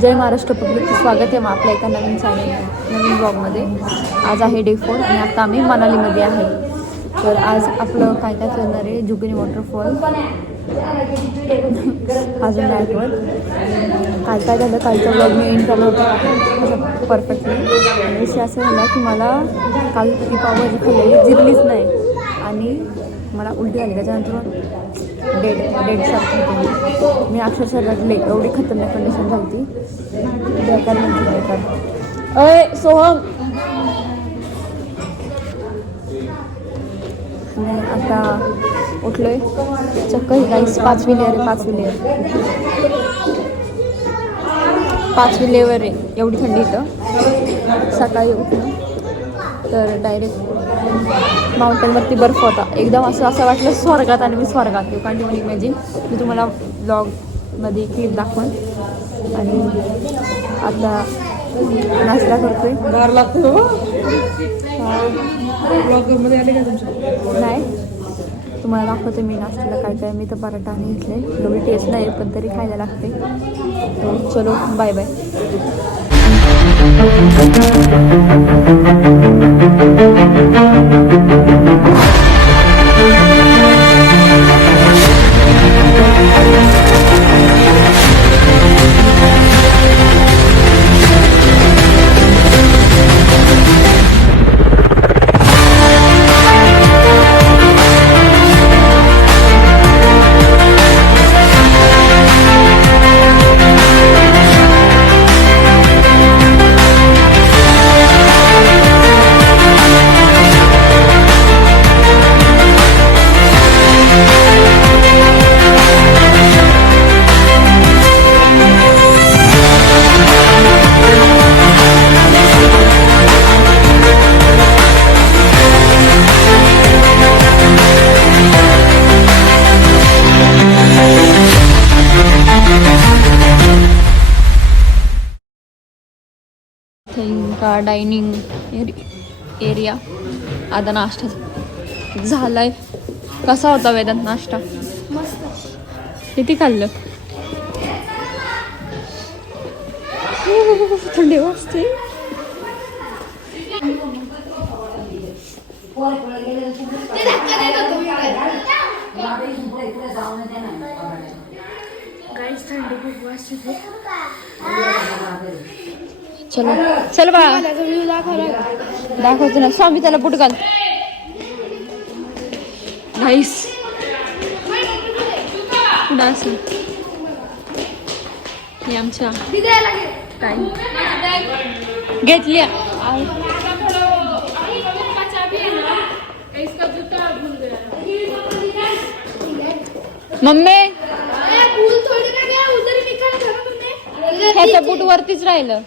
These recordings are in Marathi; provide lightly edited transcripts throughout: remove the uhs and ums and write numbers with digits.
जय महाराष्ट्र पब्लिकचं स्वागत आहे मग आपल्या एका नवीन चॅनल नवीन ब्लॉगमध्ये. आज आहे डे 4 आणि आता आम्ही मनालीमध्ये आहे. तर आज आपलं काय काय करणार आहे, जुबिनी वॉटरफॉल अजून डायटवर काय काय झालं. कालचा ब्लॉग मी एंड केला होता परफेक्टली. विषय असं झाला की मला काल ती पावभाजी खाल्लेली जिरलीच नाही आणि मला उलटी झाली. त्याच्यानंतर डेड सारखी मी अक्षरशः रडले. एवढी खतरनाक कंडिशन झाली बेकार म्हणजे बेकार. अय सोहम नाही आता उठलोय. चक्क ही गाईस 5वी लेअर आहे. 5वी लेअर आहे. एवढी थंडी इथं. सकाळी उठलं तर डायरेक्ट माउंटेनवरती बर्फ होता. एकदम असं वाटलं स्वर्गात आणि मी स्वर्गात. You can't even imagine. मी तुम्हाला ब्लॉगमध्ये क्लिप दाखवून. आणि आता नाश्ता करतोय. गार लागतो ब्लॉगमध्ये आले का तुमच्या? नाही, तुम्हाला दाखवते मी नाश्त्याला काय काय. मी तर पराठा आणि घेतले. एवढी टेस्ट नाही पण तरी खायला लागते. तो चलो बाय बाय. का डायनिंग एरिया. आता नाश्ता झालाय. कसा होता वेदांत नाश्ता? किती खाल्लं? थंडी वाजते. गाईस थंडी खूप वाजते. चलो चल बाळा दाखवतो ना. स्वामी त्याला बुट घाल. गाईस ही आमच्या काय घेतली. मम्मी ह्याचं बूट वरतीच राहिलं.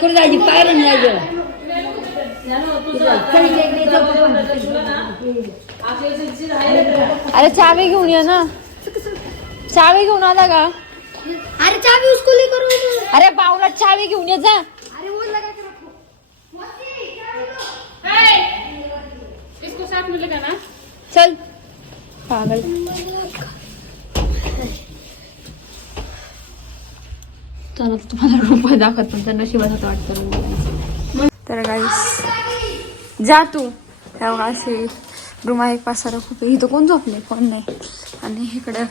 कुठे जायची पायरी नाही. अरे चावी घेऊन ये ना. चावी घेऊन आला का? अरे चावी उसको लेकर करो. अरे बावला चावी घेऊन ये जा. अरे वो लगा के रखो. इसको साथ में लगाना. चल पागल. चला तुम्हाला रूम दाखवत पण त्यांना शिवायचं वाटतं. तर गाईस जा तू. तेव्हा अशी रूम आहे. पासारा खूप आहे. इथं कोण झोपले? कोण नाही. आणि इकडं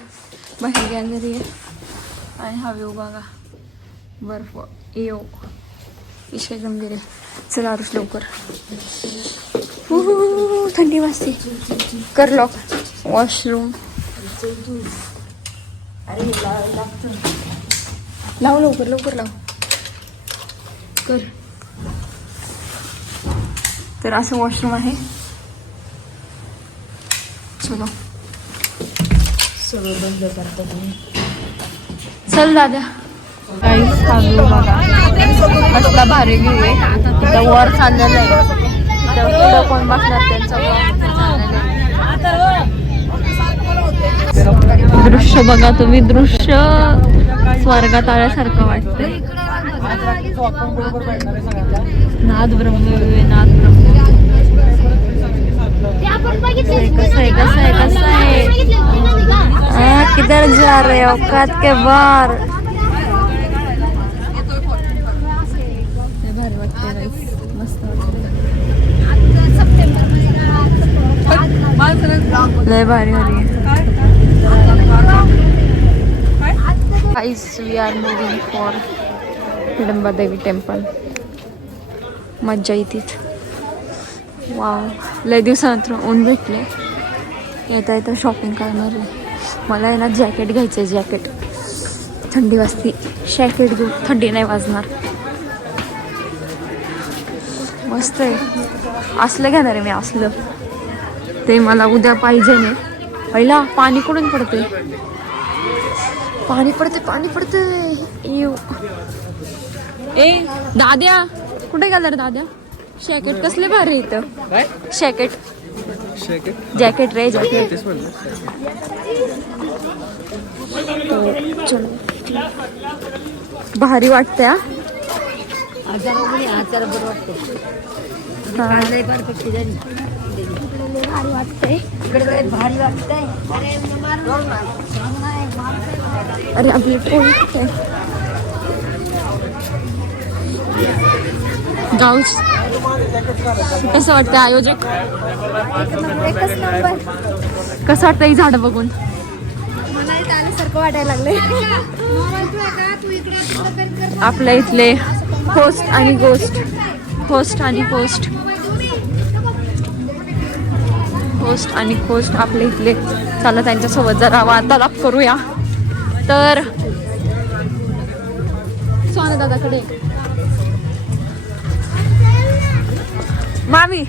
बाहेर गॅलरी आहे. आणि हा व्ह्यू बघा. बर्फ येऊ विषय गंभीर आहे. चला आरुष लवकर. थंडी वाजते. कर लॉक. वॉशरूम लाव लवकर लवकर लाव कर. तर असं वॉशरूम आहे. चलो सगळं बंद करतो तुम्ही. चल दादा. काहीच खाल्लो बघा. कसला भारी व्ह्यू आहे. इथं वर चाललेलं आहे. पुढं कोण बसणार त्यांचं दृश्य बघा तुम्ही. दृश्य स्वर्गात आल्यासारखं वाटतं. नाद ब्रह्म नाद ब्रह्म. कसं आहे कसं आहे कसं आहे किधर जा रहे हो औकात के बाहर. भारी वाटते मस्त लय भारी भारी. Guys, we are moving for हिडंबा देवी टेम्पल. मज्जा येते. वाव लय दिवसानंतर ऊन भेटले. येता येता शॉपिंग करणार आहे. मला आहे ना जॅकेट घ्यायचं आहे. जॅकेट थंडी वाजते. जॅकेट घेऊ थंडी नाही वाजणार. मस्त आहे. असलं घेणार आहे मी. असलं ते मला उद्या पाहिजे नाही. पहिला पाणी कुठून पडते. पाणी पडते पाणी पडते. ए दाद्या कुठे गेला रे दाद्या. जॅकेट कसले भारी इथं. जॅकेट जॅकेट रे जॅकेट. चलो भारी वाटते. भारी वाटतंय. भारी वाटतंय. अरे आपली टोळी कुठे आहे. गाऊस कसं वाटतं आयोजक. कसं वाटतं ही झाडं बघून. सारखं वाटायला लागलंय. आपल्या इथले होस्ट आणि गोस्ट. होस्ट आणि होस्ट. होस्ट आणि होस्ट आपल्या इथले. चला त्यांच्यासोबत जरा वार्तालाप करूया. तर सोना दादाकडे. मामी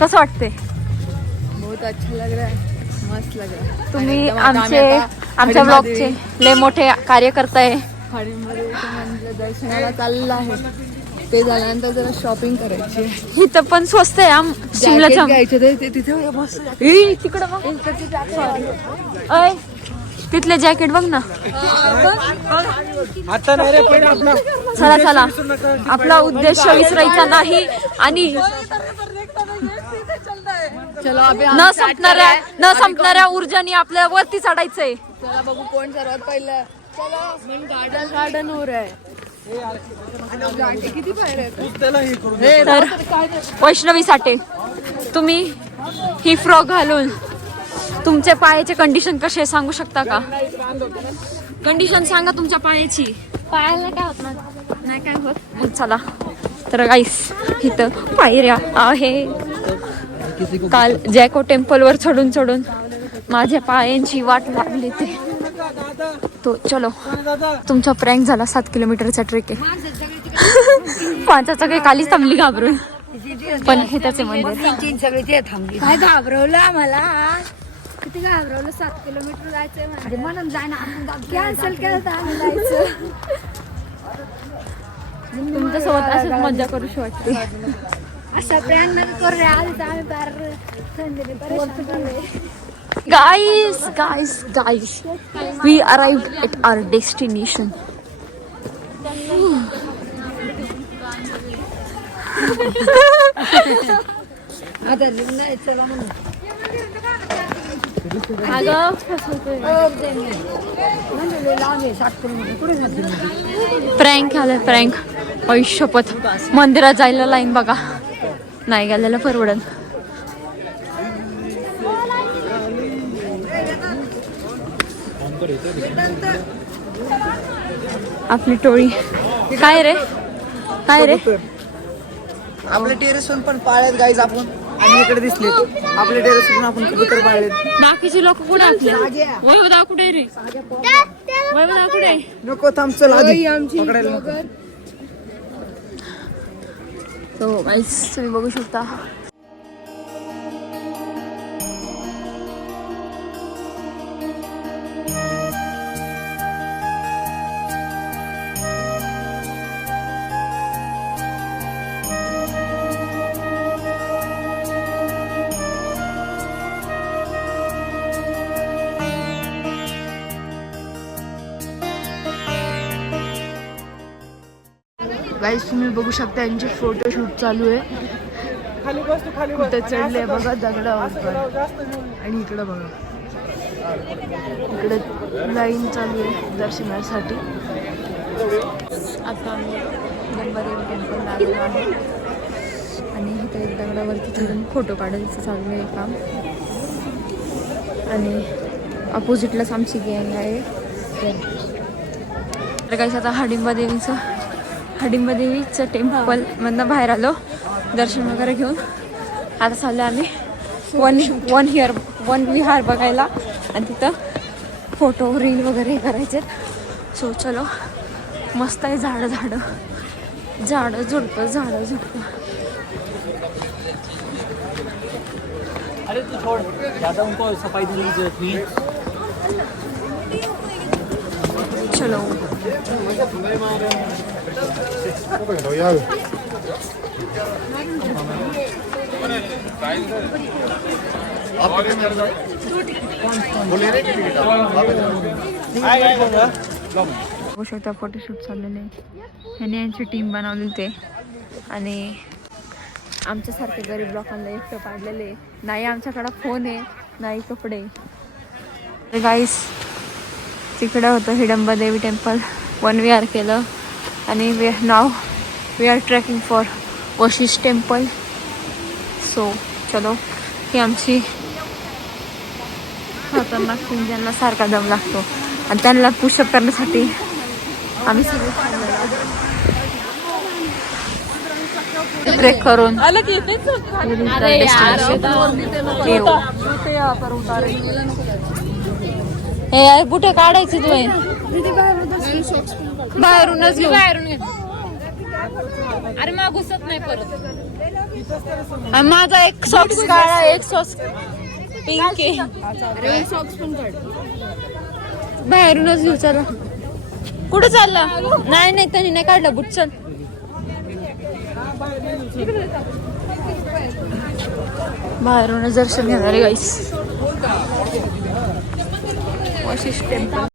कसं वाटते. बहुत अच्छा लग रहा है. मस्त लग रहा है. तुम्ही आमच्या ब्लॉगचे लय मोठे कार्यकर्ता आहे. हरिमंदिर दर्शनाला चाललं आहे. ते झाल्यानंतर जरा शॉपिंग करायची. इथं पण स्वस्त आहे. शिमलाच्या घ्यायचे ते तिथे मस्त. तिकडं बघ. अय तिथले जॅकेट बघ ना. चला चला आपला उद्देश विसरायचा नाही. आणि न संपणाऱ्या ऊर्जानी आपल्या वरती चढायचंय. चला बघू कोण सर्वात पहिलं. चला गार्डन हो रहा है. किती पायऱ्या. तर वैष्णवी साठे तुम्ही ही फ्रॉक घालून तुमच्या पायाचे कंडिशन कसे सांगू शकता का. कंडिशन सांगा तुमच्या पायाची. पायाला काय होत नाही काय होत. मग चला तर गाईस इथं पायऱ्या आहे. काल जॅको टेम्पल वर चढून चढून माझ्या पायांची वाट लागली ते. तो चलो तुमचा प्रँक झाला. 7 किलोमीटरचा ट्रेक आहे. पाण्याचा काही खालीच थांबली घाबरून. पण हे त्याचे मंदिर. सगळे ते थांबली. काय घाबरवलं आम्हाला. किती घाबरवलं. 7 किलोमीटर जायचंय म्हणून जायना. कॅन्सल केलं आम्ही जायचं. तुमच्यासोबत असंच मजा करू वाटते. असा प्रँक नका करू रे. आधी तर आम्ही बार थंडीने परेशान झालोय. Guys, guys, guys, we arrived at our destination. आता नाही चला म्हणून. प्रँक आलं प्रँक. शपथ मंदिरात जायला लाईन बघा. नाही गेलेलं परवडन. आपली टोळी. काय रे काय रे. आपल्या टेरेसवर पण पाळ्यात गाईज आपण. आणि इकडे दिसले आपल्या टेरेसवर आपण कबूतर पाळलेत. बाकीचे लोक कुठे आपले. वैभव कुठे रे. वैभव कुठे. नको थांब चल आधी पकडायला नको. तो गाईस तुम्ही बघू शकता. गाईस तुम्ही बघू शकता यांचे फोटोशूट चालू आहे. कुठे चढले बघा दगडावर आणि इकडं बघा इकडे लाईन चालू आहे दर्शनासाठी. आता आम्ही हिडंबादेवी टेम्पलला आलेलो आहे आणि इथे एक दगडावरती चढून फोटो काढायचं चालू आहे काम. आणि अपोजिटलाच आमची गँग आहे. तर काही आता हिडंबादेवीचं टेम्पलमधनं बाहेर आलो दर्शन वगैरे घेऊन. आता चाललो आम्ही वन विहार बघायला आणि तिथं फोटो रील वगैरे करायचे. सो चलो मस्त आहे. झाडं झुडपं. अरे तू छोड़, ज़्यादा उनको सफाई देने की जरूरत नहीं है. चलो बघू शकता फोटोशूट चाललेले. ह्याने यांची टीम बनवलेली ते आणि आमच्यासारखे गरीब लोकांना एकटं पाडलेले. नाही आमच्याकडं फोन आहे नाही कपडे. गाईस तिकडं होतं हिडंबादेवी टेम्पल. वन विहार केलं आणि we are trekking for Vashishtha temple. So चलो ही आमची खतरनाक टीम ज्यांना सारखा दम लागतो आणि त्यांना पुशअप करण्यासाठी आम्ही सगळे ब्रेक करून कुठे काढायची तू बाहेरूनच घेऊ. अरे मग घुसत नाही परत. माझा एक सॉक्स काढा एक सॉक्स पिंक आहे. बाहेरूनच घेऊ. चला कुठे चालला. नाही त्यांनी नाही काढलं बुट. चल बाहेरूनच दर्शन घेणार आहे गाईस वशिष्ठ टेम्पल.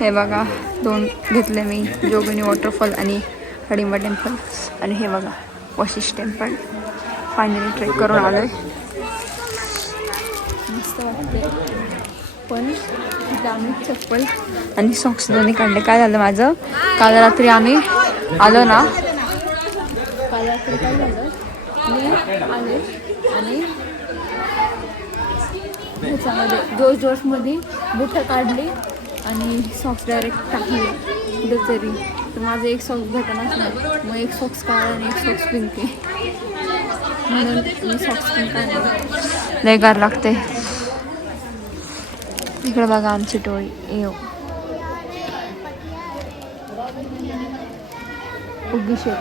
हे बघा 2 घेतले मी. जोगिनी वॉटरफॉल आणि हिडिंबा टेम्पल. आणि हे बघा वशिष्ठ टेम्पल. फायनली ट्रेक करून आलोय. मस्त वाटते पण इथं आम्ही चप्पल आणि सॉक्स दोन्ही काढले. काय झालं माझं काल रात्री आम्ही आलो ना. काल रात्री काय झालं मी आले आणि ह्याच्यामध्ये जोशमध्ये बुटं काढली आणि सॉक्स डायरेक्ट टाकले कुठं तरी. तर माझं एक सॉक्स भेटणार नाही. मग एक सॉक्स काढा आणि एक सॉक्स पिंक आहे म्हणून मी सॉक्स पिंक काढले. लय गार लागते. इकडे बघा आमची टोळी येऊ उगी शेप.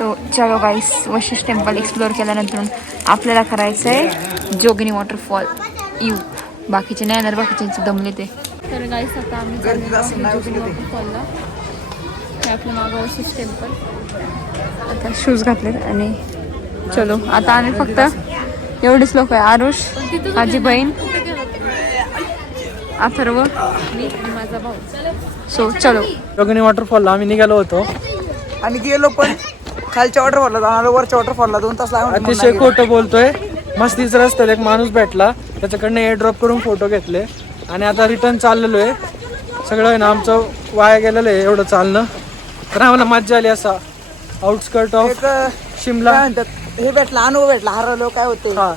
तो चलो गाईस वशिष्ठ टेम्पल एक्सप्लोअर केल्यानंतर आपल्याला करायचं आहे जोगिनी वॉटरफॉल. बाकीचे नाही येणार. बाकीचे दमले ते. तर गाईस आता आम्ही जोगिनी वॉटरफॉलला. हे आपलं मागं वशिष्ठ टेम्पल. आता शूज घातलेत आणि चलो आता आम्ही फक्त एवढेच लोक आहे. आरुष माझी बहीण अथर्व मी माझा भाऊ. सो चलो जोगिनी वॉटरफॉलला आम्ही निघालो होतो आणि गेलो पण खालच्या वॉटरफॉलला जाणार. वरच्या वॉटरफॉलला 2 तास लागून. अतिशय खोटं बोलतोय. मस्तीच रस्त्यात एक माणूस भेटला त्याच्याकडनं एअर ड्रॉप करून फोटो घेतले आणि आता रिटर्न चाललेलो आहे. सगळं आहे ना आमचं वाया गेलेलं आहे एवढं चालणं. तर आम्हाला मज्जा आली. असा आउटस्कर्ट ऑफ शिमला हे भेटला अनुभव भेटला. हरवलो काय होते. हा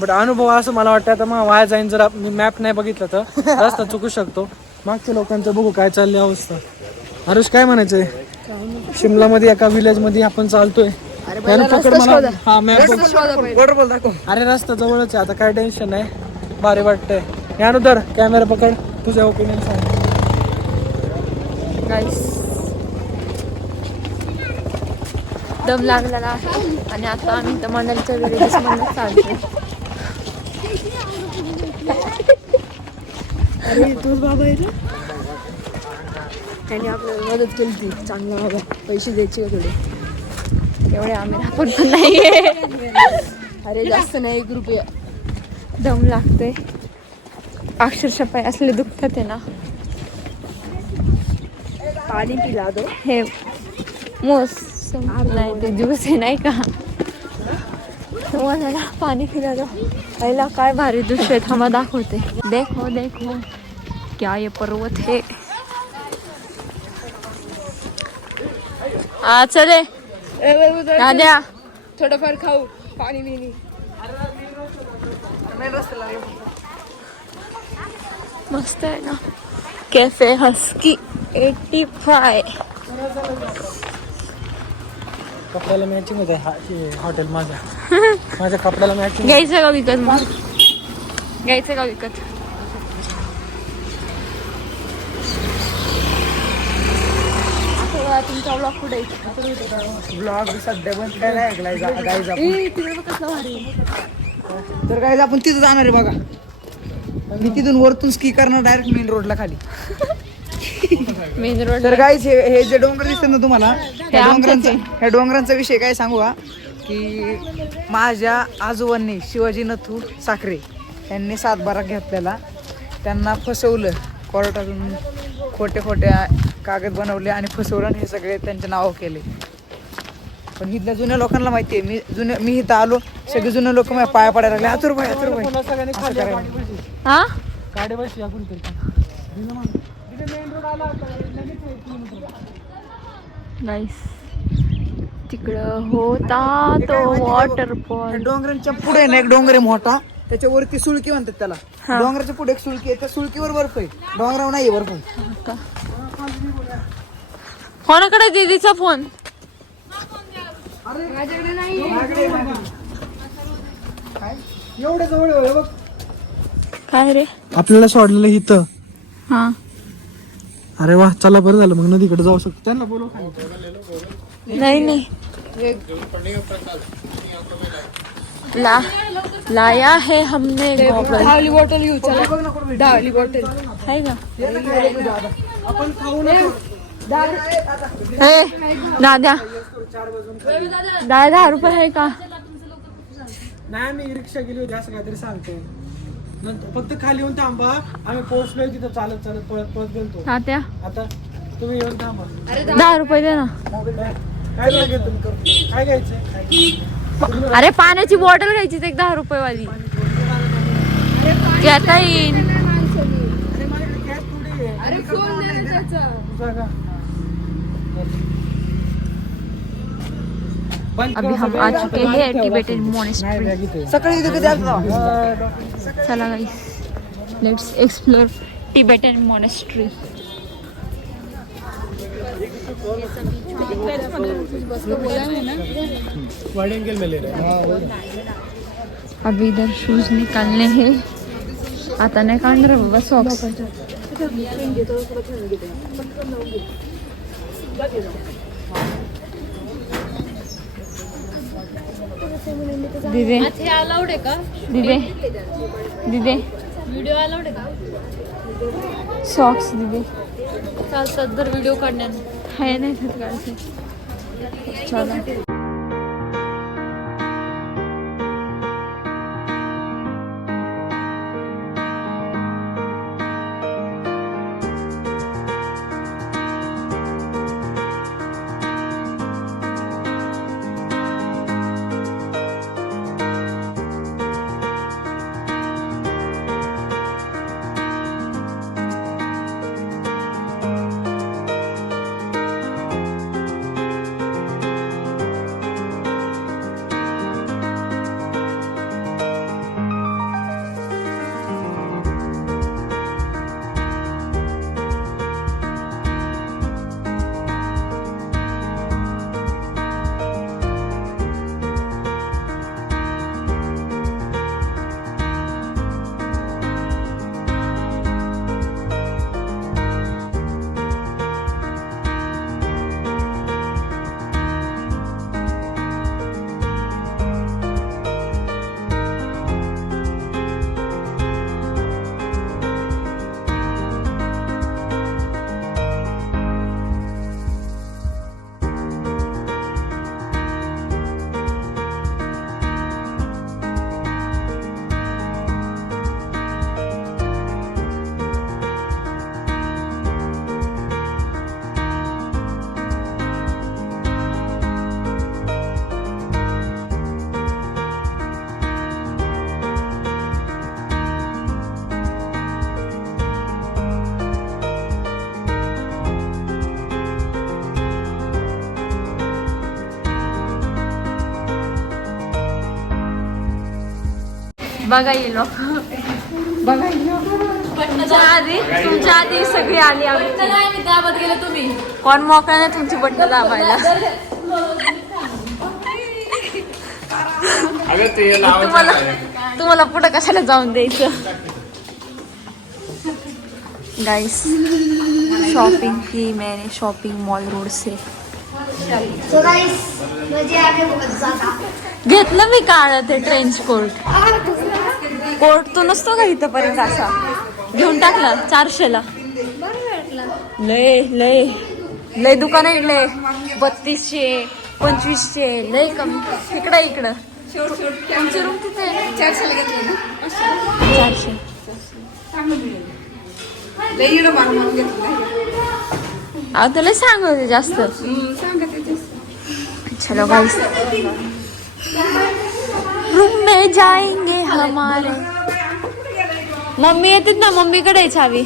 बट अनुभव असं मला वाटतं आता मग वाया जाईन. जर मी मॅप नाही बघितलं तर रस्ता चुकू शकतो. मागच्या लोकांचं बघू काय चालली अवस्था. हरुष काय म्हणायचंय. शिमला मध्ये एका विलेज मध्ये आपण चालतोय. पकड मला. हा मॅप वॉटरफॉल दाखव. अरे रस्ता जवळच आहे आता काय टेन्शन नाही. भारी वाटतंय. यानुदर कॅमेरा पकड. तुझे ओपिनियन सांग. गाईस दम लागलेला आहे आणि आता आम्ही तर मनालीच्या विलेजेसमधून चालतो. अरे तू बाबा आहे ना, त्यांनी आपल्याला मदत केली ती. चांगला बाबा, पैसे द्यायचे थोडे. एवढे आम्ही आपण पण नाहीये. अरे जास्त नाही, 1 रुपया. दम लागतोय अक्षरशः, पाय असले दुखतात आहे ना. पाणी पिला दो. हे मोसम नाही, ते ज्यूस आहे नाही का, मला पाणी पिला दो. पहिला काय भारी दृश्य आहे, थांबा दाखवते. देखो देखो क्या ये पर्वत है. चले द्या. थोडंफार खाऊ, पाणी बिनी. मस्त आहे ना. Cafe husky 85. कपड्याला मॅचिंग होते हॉटेल माझ्या. माझ्या कपड्याला मॅचिंग. घ्यायचं का विकत मग? घ्यायचं का विकत? तुमचा ब्लॉग कुठे ब्लॉग सध्या बंद करायला ऐकलाय गाईज आपण. कसला भारी. तर गाईज आपण तिथं जाणार आहे बघा. मी तिथून वरतून स्की करणार डायरेक्ट मेन रोडला खाली. Main road. तर गाईज हे जे डोंगर दिसतात ना तुम्हाला, ह्या डोंगरांचा विषय काय सांगू का, की माझ्या आजोबांनी शिवाजी नथू साखरे यांनी 7 बारा घेतलेला. त्यांना फसवलं कोर्टातून, खोट्या कागद बनवले आणि फसवलं आणि हे सगळे त्यांच्या नावावर केले. पण इथल्या जुन्या लोकांना माहिती आहे. मी इथं आलो, सगळे जुने लोक माझ्या पाया पडायला लागले. हातूर भाई हा गाडी बसली आपण नाईस. तिकडं होता तो वॉटरफॉल. डोंगरांच्या पुढे ना एक डोंगर आहे मोठा, त्याच्यावरती सुळकी म्हणतात त्याला. डोंगराच्या पुढे एक सुळकी आहे, त्या सुळकीवर बर्फ आहे, डोंगरावर नाही बर्फ. कोणाकडे दीदीचा फोन? एवढं जवळ आहे बघ. काय रे? आपल्याला सोडलेलं इथं. हा अरे वा, चला बरं झालं, मग नदीकडे जाऊ शकतो. त्यांना बोलव. नहीं लाया है हमने गॉगल. दहाली बॉटल घेऊ. चला, दहाली बॉटल है का? आपण खाऊ ना. हे दादा 10 रुपये आहे का? नाही, मी रिक्षा गेली होती असं काहीतरी सांगतो. नंतर फक्त खाली येऊन थांबा, आम्ही पोहोचलोय तिथं. चालत पळत गेलतो. तात्या आता तुम्ही येऊन थांबा. 10 रुपये दे ना. काय लागेल तुम्ही? काय घ्यायचं? अरे पाण्याची बॉटल घ्यायची 10 रुपये वाली. घेता येईल. अरे कोण देणार त्याचा? अभी हम आ चुके हैं टिबेटन मोनेस्ट्री. सकाळी इथे कधी आलता? चला guys, let's explore Tibetan monastery. अभी इधर शूज निकालने हैं. आता नहीं काढणार बाबा सॉक्स. दीदी अलाउड आहे का? दीदी दीदी व्हिडिओ अलाउड आहे का? सॉक्स दीदी चालतात जर व्हिडिओ काढण्यात. है नाही काढते. चला बघा ये लोक तुमच्या आधी सगळी आली दाबत गेले तुम्ही कोण मोकळा नाही तुमची बटन दाबायला तुम्हाला पुढे कशाला जाऊन द्यायचं गाइस शॉपिंग की मैंने शॉपिंग मॉल रोड से So guys, मुझे आगे बहुत ज्यादा घेतलं मी काळ ते ट्रेंच कोट कोट तो नसतो का इथंपर्यंत असा घेऊन टाकला 400ला लय लय लय दुकान आहे लय 3200 2500 लय कमी इकडं तुमची रूम तिथे 400ला घेतली ना 400 तुला सांग होते जास्त चलो गाइस रूम में जाएंगे हमारे मम्मी येते ना मम्मीकडे चावी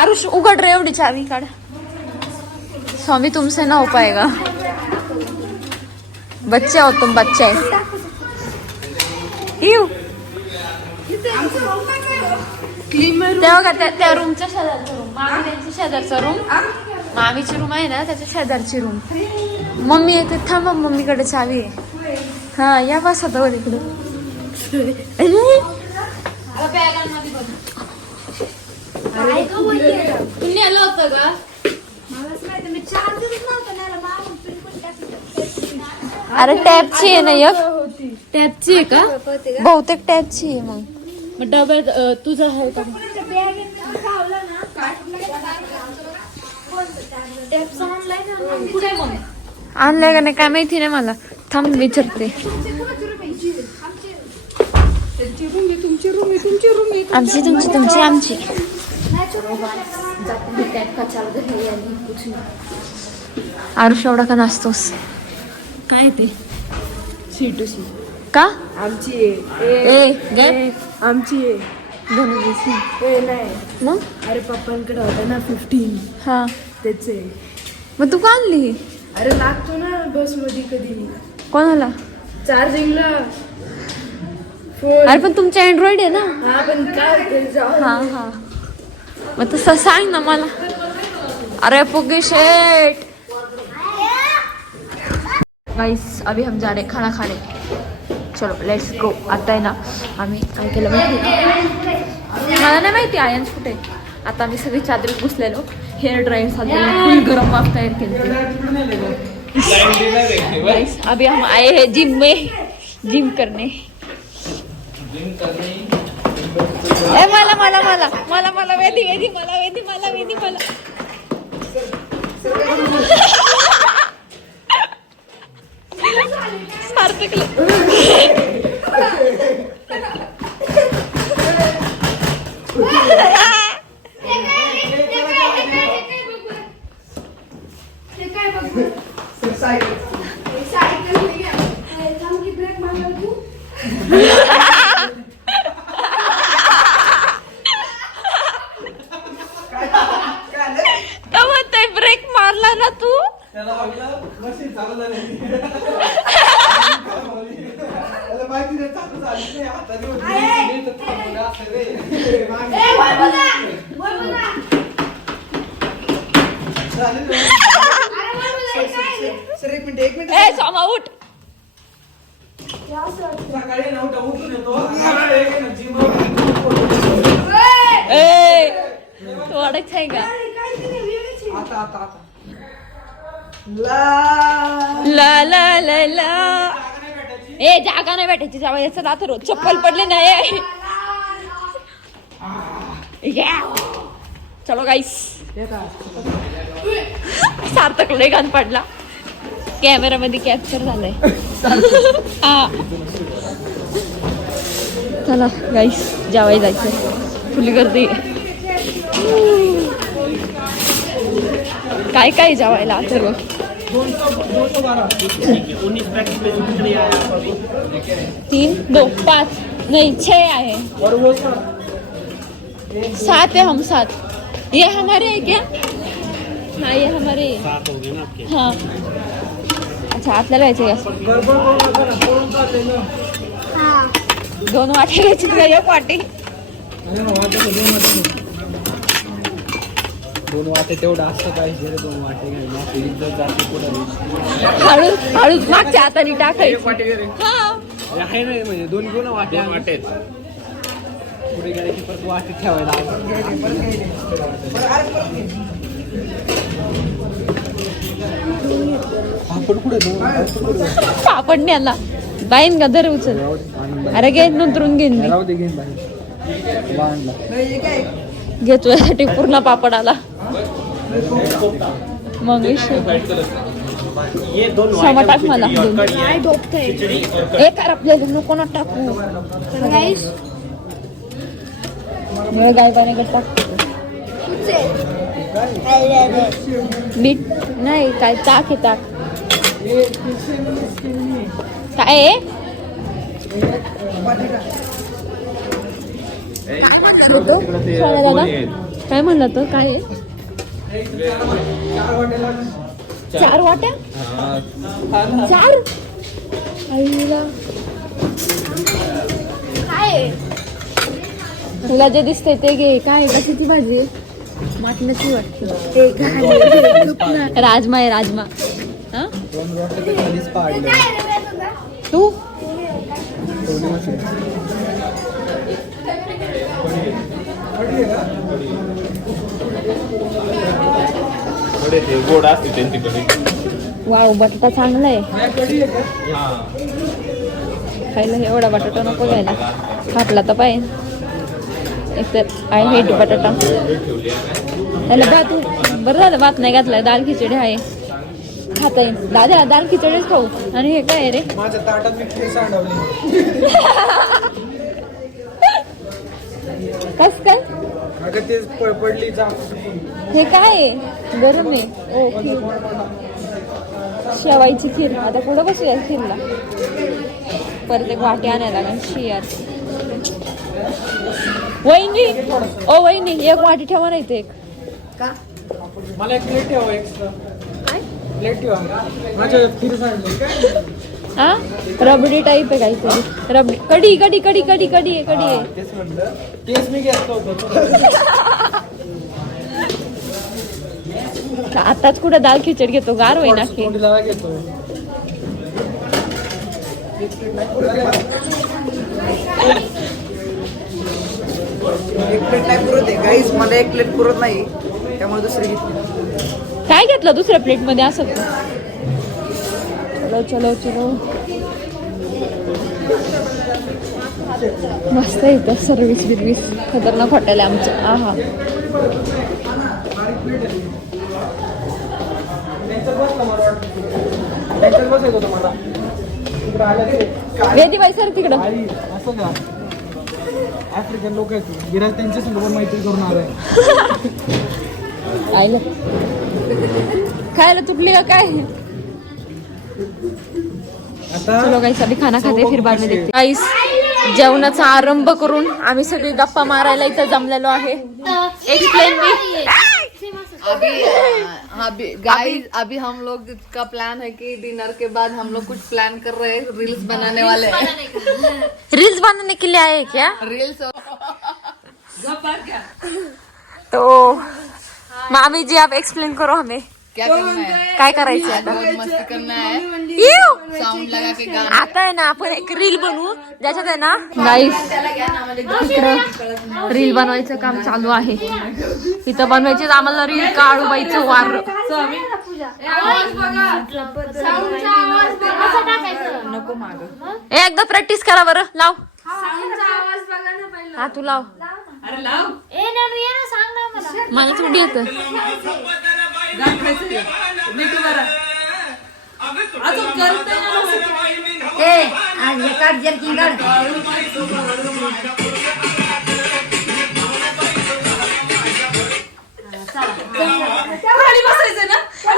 आरुष उघड रे एवढी चावी काढ स्वामी तुमसे ना हो पाएगा बच्चे हो तुम बच्चे तेव्हा का त्या रूमच्या शेजारचा रूम मामी त्यांच्या शेजारचा रूम मामीची रूम आहे ना त्याच्या शेजारची रूम मम्मी येते थांबा मम्मीकडे चावी आहे हा या बस आता वर इकडे तुम्ही आलं होतं का अरे टॅपची आहे ना एक टॅपची आहे का बहुतेक टॅपची आहे मग डब्यात तुझं आहे का आणलंय का नाही काय माहिती नाही मला थांब विचारते आमची तुमची आमची आरुष एवढा का नाचतोस काय ते सीटूसी का आमची आमची नाही मग अरे पप्पांकडे होता ना 15 हा त्याचे मग तू का आणली अरे लागतो ना बस मध्ये कधी कोणाला चार्जिंगला अरे पण तुमचा अँड्रॉइड आहे ना हा पण काय जाऊ हाँ हाँ मग तसं सांग ना मला अरे पुगी शेट गाइस अभी हम जा रहे खाना खाने चलो लेट्स गो आता आहे ना आम्ही काय केलं माहिती मला नाही माहिती आयन्स कुठे आता आम्ही सगळी चादरीत घुसलेलो हेअर ड्रायर चालू फुल गरम वाफ तयार केली गाइस अभी हम आए हैं जिम में जिम करने ए मला मला मला मला मला वेदी वेदी मला वेदी मला वेदी मला सार्थक ब्रेक मारला ना तू सर एक मिनिट ए सोमा उठ तू अडक आहे का ला ला ला ला ए जागा नाही भेटायची जावा याचं आता रोज चप्पल पडले नाही चलो गाईस सार्थक लय घाण पडला कॅमेरामध्ये कॅप्चर झालंय हा चला गाईस जेवाय जायचंय फुल गर्दी काय काय जेवायला सर्व 3 2 5 नहीं 6 आए और वो 7 है हम 7 ये हमारे है क्या हाँ ये हमारे 7 हो गए ना आपके हाँ अच्छा आपल्याला यायचे का 2 वाटे घ्यायची का 1 वाटी? दोन वाटे तेवढं असं पाहिजे रे, 2 वाटे घ्यायला इज्जत जाते पुढे. हळूच मागच्या हाताने टाकायची. आहे ना म्हणजे 2 घेऊ ना वाटेच पुढे गेले की परत वाटे ठेवायला. पापड कुठे पापड न्याला बाईन का धर उचल. अरे घे नंतरून घेईन मी. राहू दे घेऊन बाहेर. घेतो यासाठी पूर्ण पापड आला मग क्षमा टाक मला. काय डोकतंय एक आपल्याला नको ना टाकू. तर गाईस गाय पाणी टाकतो मीठ नाही काय ताक आहे ताक. काय आहे? दादा काय म्हणलं तर काय आहे? 4 वाट्या 4 आईला काय तुला जे दिसतंय ते घे. काय कशाची भाजी आहे? मटणाची वाटते. राजमा आहे राजमा. हा तू गोड असते त्यांच्याकडे. वाव बटाटा चांगला आहे खायला. एवढा बटाटा नको घ्यायला. फाटला तर पाहिजे. एक तर आय हेट बटाटा. त्याला भात बरं झालं भात नाही घातलाय. दाल खिचडी आहे खाता येईल. दादा दाल खिचडीच खाऊ. आणि हे काय आहे रे? माझ्या ताटात मी केस अडवले. कस काय अगं ते पडली जा. हे काय आहे? गरम आहे. ओ खीर शेवायची खीर. आता कुठं बसूया खीरला? परत एक वाटी आणायला लागेल. शियार वहिनी ओ वहिनी 1 वाटी ठेवा नाही ते. एक मला एक प्लेट ठेवा एक्स्ट्रा. प्लेट ठेवा माझ्या खीर सांडली. हा रबडी टाईप आहे काहीतरी. रबडी कढी कढी कढी कढी कढी आहे कढी आहे. तेच म्हणलं केस मी घेतलं होतं. आताच कुठं दाल खिचडी घेतो गार होई ना की. तोंडीला घेतो. एक प्लेट नाही पुरत आहे गाईज. मला 1 प्लेट पुरत नाही त्यामुळे दुसरी घेतली. काय घेतलं दुसऱ्या प्लेट मध्ये असं? चलो चलो चलो मस्त आहे इथं. सर्विस बिर्विस खतरनाक हॉटेल आहे आमचं. आहा बसायचं होतं मला तिकडे आलं ते. वेदी बाई सर तिकडं. आई असं का आफ्रिकन लोक आहेत. गिराज त्यांच्या सोबत मैत्री करून आलाय. आईला खायला तुटली का काय? आता चलो गाईस अभी खाना खाते फिर बाद में देखते. गाईस जेवणाचा आरंभ करून आम्ही सगळे गप्पा मारायला इथं जमलेलो आहे. Explain me. अभी हम लोग का प्लान है कि डिनर के बाद हम लोग कुछ प्लान कर रहे हैं. रील्स बनाने वाले हैं. रील्स बनाने के लिए आए क्या? रील्स तो मामी जी आप एक्सप्लेन करो हमें क्या करना है? काय करायचं आहे आता? बहुत मस्ती करना है. इव! साउंड लगा के गाना. आता आहे ना आपण एक रील बनवू ज्याच्यात आहे ना गाईस इकडं रील बनवायचं काम चालू आहे. इथं बनवायचे आम्हाला रील काळूबाईचं वार. एकदा प्रॅक्टिस करा बरं. लाव हा तू लाव. मला थोडी येत.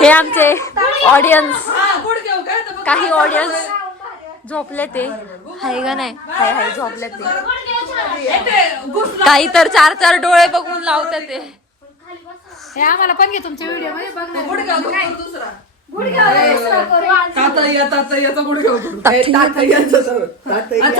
हे आमचे ऑडियन्स. काही ऑडियन्स झोपले ते हाय का नाही. हाय हाय झोपले ते. काही तर 4 डोळे बघून लावते ते. हे आम्हाला पण घे तुमच्या व्हिडिओ मध्ये बघणार. तातय्याचा गुडघ्यावर करू. तातय्याचं सर. तातय्या.